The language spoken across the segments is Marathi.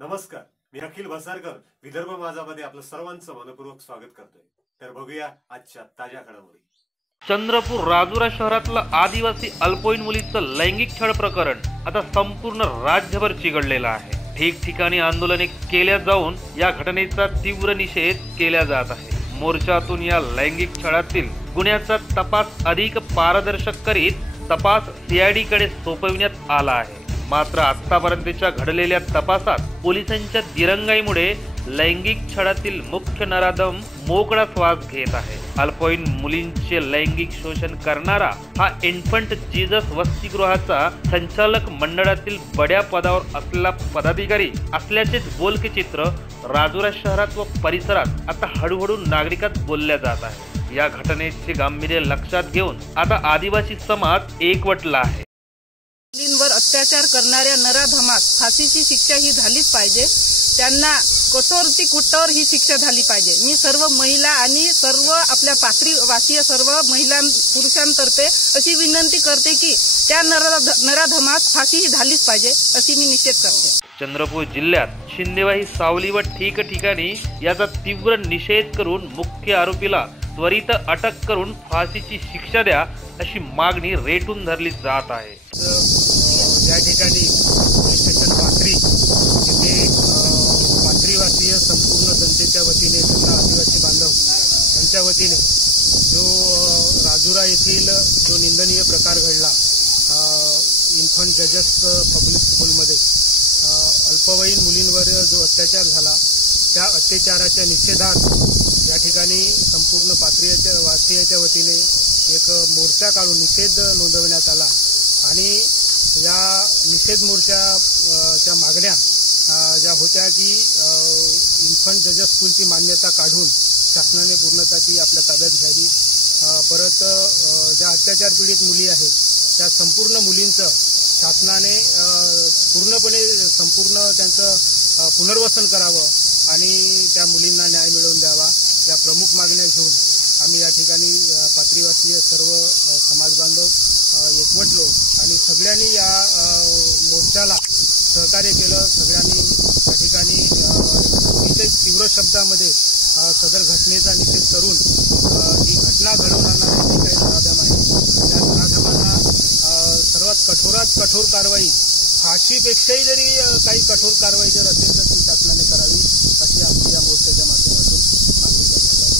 नमस्कार, मी अखिल भसारकर विदर्भ माझामध्ये आपलं सर्वांचं मनपूर्वक स्वागत करतोय। तर बघूया आजच्या ताज्या घडामोडी। चंद्रपूर राजुरा शहरातलं आदिवासी अल्पवयीन मुलीचं लैंगिक छळ प्रकरण आता संपूर्ण राज्यभर चिघळलेलं आहे। ठिकठिकाणी आंदोलने केल्या जाऊन या घटनेचा तीव्र निषेध केला जात आहे। मोर्चातून या लैंगिक छळातील गुन्ह्याचा तपास अधिक पारदर्शक करीत तपास सीआयडी कडे सोपविण्यात आला आहे। मात्र आतापर्यंतच्या घडलेल्या तपासात पोलिसांच्या दिरंगाईमुळे लैंगिक छळातील मुख्य नराधम मोकळा श्वास घेत आहे। अल्पवयीन मुलींचे लैंगिक शोषण करणारा हा इन्फंट जीसस वसतिगृहाचा संचालक मंडळातील बड्या पदावर असलेला पदाधिकारी असल्याचे बोलके चित्र राजुरा शहरात व परिसरात आता हळूहळू नागरिकात बोलल्या जात आहे। या घटनेचे गांभीर्य लक्षात घेऊन आता आदिवासी समाज एकवटला आहे। मुलींवर अत्याचार करणाऱ्या नराधमास फाशीची शिक्षा ही झालीच पाहिजे। त्यांना कठोरती कुठवर ही शिक्षा झाली पाहिजे। मी सर्व महिला आणि सर्व आपल्या पाथरीवासीय सर्व महिला पुरुषांतर्फे अशी विनंती करते की त्या नराधमास फाशी ही झालीच पाहिजे अशी मी निषेध करते। चंद्रपूर जिल्ह्यात शिंदेवाही सावली व ठिकठिकाणी याचा तीव्र निषेध करून मुख्य आरोपीला त्वरित अटक करून फाशीची शिक्षा द्या अशी मागणी रेटून धरली जात आहे। या ठिकाणी स्टेशन पाथरी येथे पाथरीवासीय संपूर्ण जनतेच्या वतीने तथा आदिवासी बांधव यांच्या वतीने जो राजुरा येथील जो निंदनीय प्रकार घडला इन्फंट जजेस पब्लिक स्कूलमध्ये अल्पवयीन मुलींवर जो अत्याचार झाला त्या अत्याचाराच्या निषेधार्थ या ठिकाणी संपूर्ण पाथरीवासीयाच्या वतीने एक मोर्चा काढून निषेध नोंदवण्यात आला आणि या निषेध मोर्चाच्या मागण्या ज्या होत्या की इन्फंट जजेस स्कूलची मान्यता काढून शासनाने पूर्णतः ती आपल्या ताब्यात घ्यावी। परत ज्या अत्याचार पीडित मुली आहेत त्या संपूर्ण मुलींचं शासनाने पूर्णपणे संपूर्ण त्यांचं पुनर्वसन करावं आणि त्या मुलींना न्याय मिळवून द्यावा। या प्रमुख मागण्या घेऊन आम्ही या ठिकाणी पाथरीवासीय सर्व समाज बांधव एकवटलो आणि सगळ्यांनी या मोर्चाला सहकार्य केलं। सगळ्यांनी या ठिकाणी अतिशय तीव्र शब्दामध्ये सदर घटनेचा निषेध करून ही घटना घडवून आणणारे जे काही नराधम आहेत त्या नराधमांना सर्वात कठोरात कठोर कारवाई फाशीपेक्षाही जरी काही कठोर कारवाई जर असेल तर ती शासनाने करावी अशी आमची या मोर्चाच्या माध्यमातून मागणी करण्यात आली।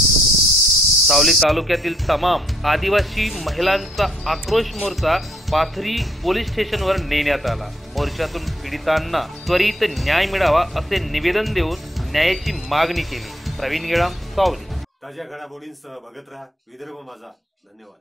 सावली तालुक्यातील तमाम आदिवासी महिलांचा आक्रोश मोर्चा पाथरी पोलीस स्टेशनवर नेण्यात आला। मोर्चातून पीडितांना त्वरित न्याय मिळावा असे निवेदन देऊन न्यायाची मागणी केली। प्रवीण गेळाम, सावली। ताज्या घडामोडींसह बघत रहा विदर्भ माझा। धन्यवाद।